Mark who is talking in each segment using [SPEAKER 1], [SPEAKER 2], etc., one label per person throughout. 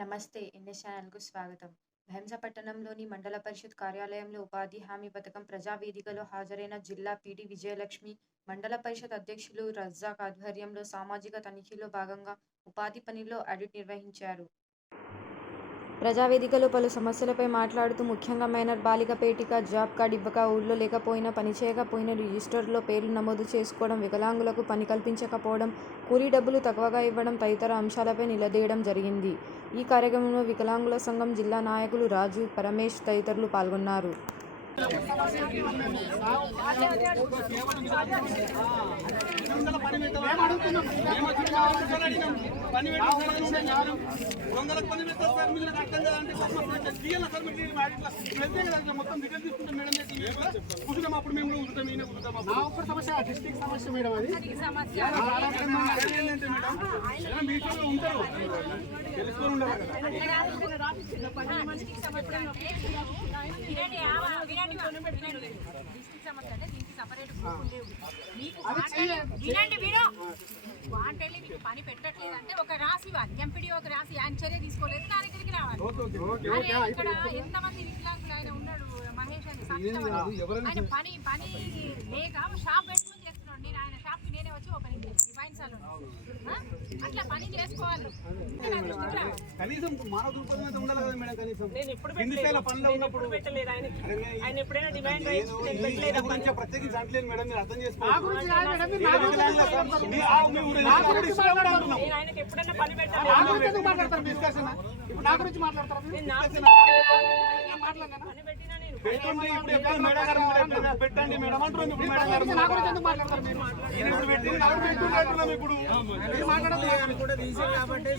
[SPEAKER 1] నమస్తే ఎన్ఎస్ ఛానల్కు స్వాగతం. భైంసపట్టణంలోని మండల పరిషత్ కార్యాలయంలో ఉపాధి హామీ పథకం ప్రజా వేదికలో హాజరైన జిల్లా పీడి విజయలక్ష్మి మండల పరిషత్ అధ్యక్షులు రజ్జాక్ ఆధ్వర్యంలో సామాజిక తనిఖీలో భాగంగా ఉపాధి పనిలో ఆడిట్ నిర్వహించారు. ప్రజావేదికలో పలు సమస్యలపై మాట్లాడుతూ ముఖ్యంగా మైనర్ బాలిక పేటిక జాబ్ కార్డ్ ఇవ్వక ఊళ్ళో లేకపోయినా పనిచేయకపోయినా రిజిస్టర్లో పేర్లు నమోదు చేసుకోవడం వికలాంగులకు పని కల్పించకపోవడం కూలీ డబ్బులు తక్కువగా ఇవ్వడం తదితర అంశాలపై నిలదీయడం జరిగింది. ఈ కార్యక్రమంలో వికలాంగుల సంఘం జిల్లా నాయకులు రాజు పరమేష్ తదితరులు పాల్గొన్నారు.
[SPEAKER 2] దొంగలకు పని పెట్టారు సార్ అర్థం కాదంటే పాపం తీయాలి సార్ మీరు దీన్ని వాడి ఇట్లా వెళ్తే కదా మొత్తం డీటెయిల్ తీసుకుంటాం మేడం కూర్చున్నాం అప్పుడు మేము కూడా ఉంటాం ఈయన
[SPEAKER 3] సమస్య డిస్ట్రిక్ట్ సమస్య. మేడం అది
[SPEAKER 2] ఏంటంటే మేడం ఉంటారు తెలుసుకొని ఉండాలి కదా
[SPEAKER 4] వినండి వీడియో వాంటెళ్ళి మీకు పని పెట్టట్లేదంటే ఒక రాసి ఎంపీడీ ఒక రాసి ఆయన చర్య తీసుకోలేదు నా దగ్గరికి రావాలి. అరే, ఇక్కడ ఎంతమంది వికలాంగులు ఆయన ఉన్నాడు మహేష్ అని. ఆయన పని పని లేక షాప్ పెట్టుకుని షాప్కి నేనే వచ్చి ఓపెనింగ్ చేసి వైన్ సాలూన్? అట్లా పని చేసుకోవాలి.
[SPEAKER 2] కనీసం మానవ దృక్పథం ఉండాలి కదా మేడం కనీసం.
[SPEAKER 5] నేను ఎప్పుడు
[SPEAKER 2] స్థాయిలో పనిలో ఉన్నప్పుడు
[SPEAKER 5] పెట్టలేదు. ఆయన ఆయన ఎప్పుడైనా డిమాండ్ పెట్టలేదు.
[SPEAKER 2] గురించి ప్రత్యేకించి అంటలేదు మేడం మీరు అర్థం చేసుకోవాలి.
[SPEAKER 5] నేను ఆయనకి ఎప్పుడైనా పని
[SPEAKER 3] ఎందుకు మాట్లాడతారు? మీరు? ఇప్పుడు నా గురించి మాట్లాడతారా. మీరు?
[SPEAKER 5] నేను నా
[SPEAKER 3] నేను మాట్లాడలేనా?
[SPEAKER 5] పని పెట్టినా నేను
[SPEAKER 2] పెట్టండి ఇప్పుడు ఎప్పుడు మేడం పెట్టండి మేడం అంటున్నాం ఇప్పుడు మేడం గారు
[SPEAKER 3] నా గురించి ఎందుకు మాట్లాడతారు మీరు?
[SPEAKER 2] ఈయన ఇప్పుడు పెట్టి నాకు పెట్టుకుంటూ అంటున్నాం ఇప్పుడు
[SPEAKER 3] మీరు మాట్లాడదు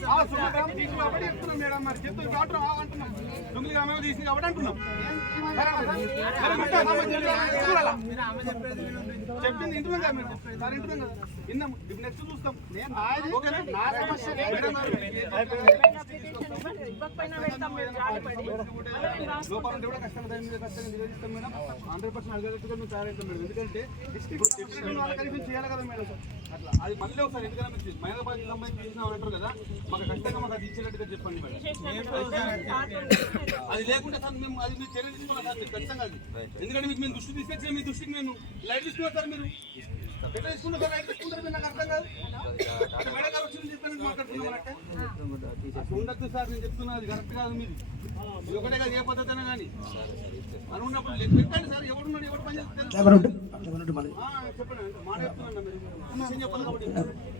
[SPEAKER 2] ఆ, సున్నా గ్రాములు తీసి కాబట్టి చెప్తున్నాం మేడం మరి చెప్తే డాక్టర్ ఆ అంటున్నాం తొమ్మిది గ్రాములు తీసి కాబట్టి అంటున్నాం మరి? చెప్పింది ఇంటున్నాం కదా మేడం సార్ ఇంటున్నాం కదా విన్నాం ఇప్పుడు నెక్స్ట్ చూస్తాం ఓకేనా
[SPEAKER 3] నా సమస్య లేదు.
[SPEAKER 5] పెడతాం జాలిపడి.
[SPEAKER 2] లోపల కూడా కష్టంగా నివేదిస్తాం మేడం. హండ్రెడ్ పర్సెంట్ అడగట్టుగా మేము తయారవుతాం మేడం. ఎందుకంటే ఇప్పుడు చెప్పిన చేయాలి కదా మేడం. అట్లా. అది మళ్ళీ ఒకసారి ఎందుకంటే మీరు మైనాబాద్ సంబంధించి చేసిన అంటారు కదా మాకు కష్టంగా మాకు అది ఇచ్చేటట్టుగా చెప్పండి మేడం. అది లేకుండా సార్ మేము అది మీరు చర్య తీసుకోవాలి సార్ మీరు ఖచ్చితంగా అది. ఎందుకంటే మీకు మేము దృష్టి తీసుకొచ్చిన మీ దృష్టికి మేము లైట్ తీసుకున్నారు సార్ మీరు. ఎట్లా తీసుకున్నారు సార్? లైట్ తీసుకుంటారు మీరు నాకు అర్థం కాదు అంటే మేడం గారు వచ్చింది చెప్పాను మాట్లాడుతున్నాం అంటే అట్లా ఉండద్దు సార్ నేను చెప్తున్నా అది కరెక్ట్ కాదు మీది. ఇది ఒకటే కాదు ఏ పద్ధతి కానీ. అని ఉన్నప్పుడు పెట్టండి సార్ ఎవడున్నాడు ఎవరు పని చేస్తారు చెప్పండి మాట చెప్తున్నాను మీరు. కాబట్టి.